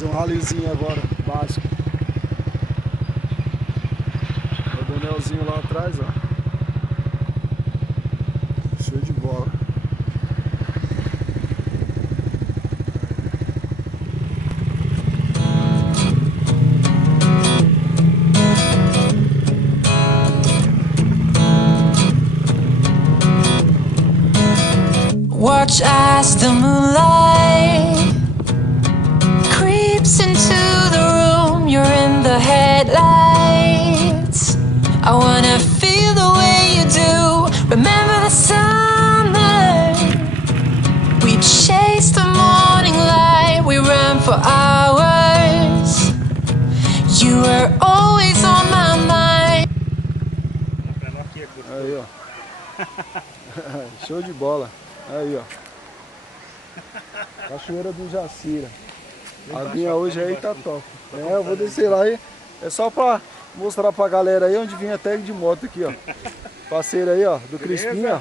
Fazer um rallyzinho agora, básico. O Danielzinho lá atrás, ó. Show de bola. Watch as the moonlight creeps into the room. You're in the headlights. I wanna feel the way you do. Remember the summer? We chased the morning light. We ran for hours. You were always on my mind. Aí, ó. Show de bola. Aí, ó. Cachoeira do Jacira. A aguinha hoje aí tá top. É, eu vou descer lá aí. É só pra mostrar pra galera aí onde vinha tag de moto aqui, ó. Parceiro aí, ó, do Crispim, ó.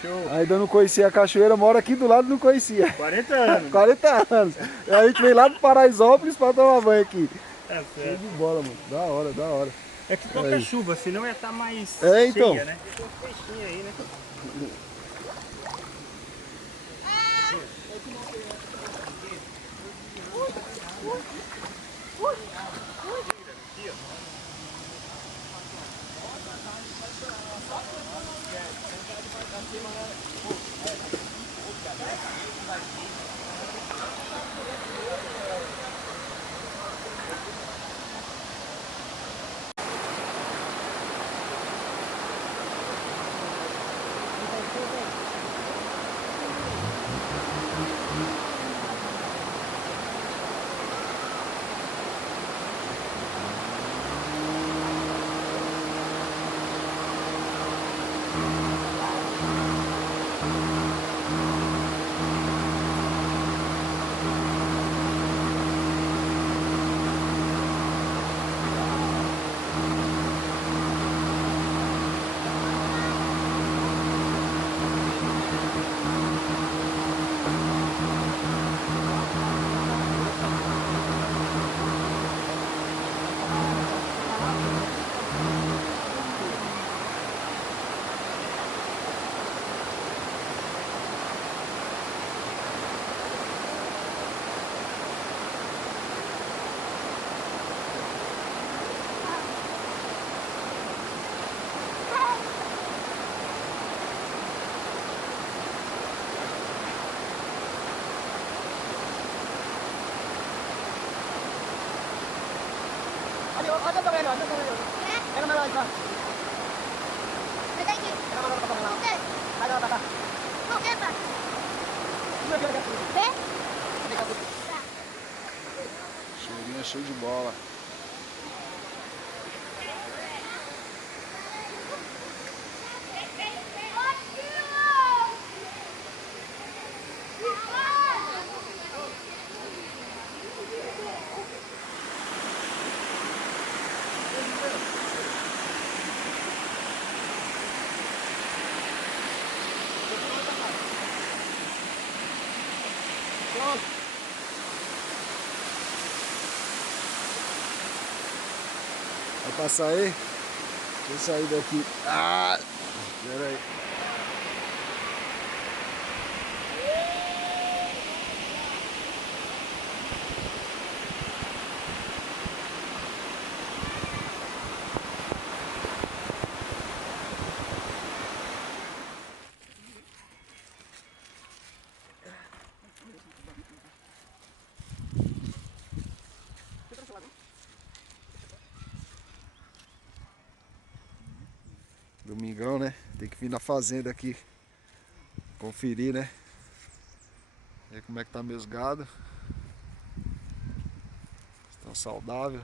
Show. Ainda não conhecia a cachoeira, mora aqui do lado, não conhecia. 40 anos. 40 anos. E a gente veio lá do Paraisópolis pra tomar banho aqui. É Show certo. de bola, mano. Da hora, da hora. É que toca chuva, senão ia estar mais então. cheia, né? Tem uns peixinhos aí, né? Cheirinho show de bola. Vai passar aí? Deixa eu sair daqui. Ah! Pera aí. Domingão, né? Tem que vir na fazenda aqui conferir, né? Ver como é que tá meus gado. Estão saudáveis.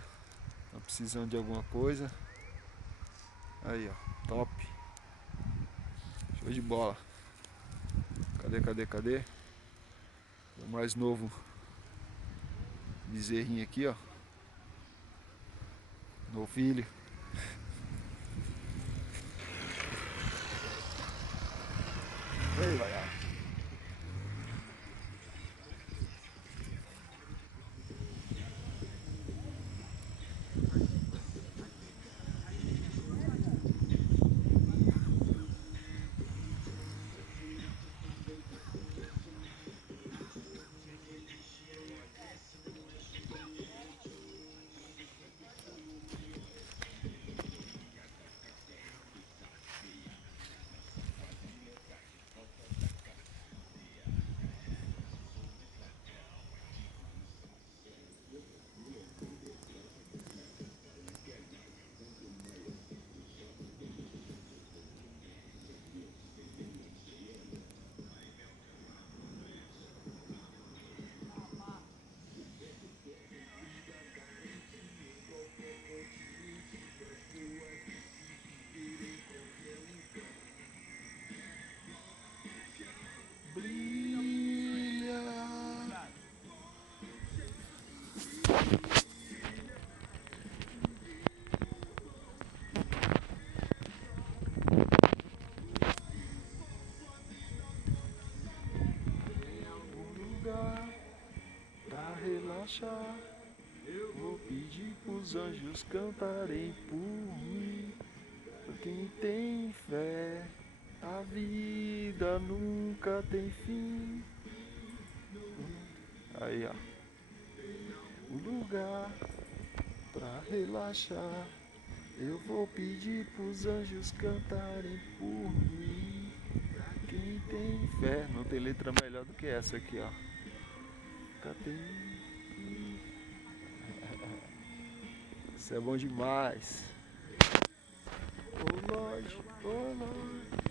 Estão precisando de alguma coisa. Aí, ó. Top. Show de bola. Cadê? O mais novo bezerrinho aqui, ó. Meu filho. Aí, vai lá. pra relaxar. Eu vou pedir pros anjos cantarem por mim. Pra quem tem fé, a vida nunca tem fim. Aí, ó. O lugar pra relaxar. Eu vou pedir pros anjos cantarem por mim. Quem tem fé. Não tem letra melhor do que essa aqui, ó. Cadê? Isso é bom demais. Oh Lord, oh Lord.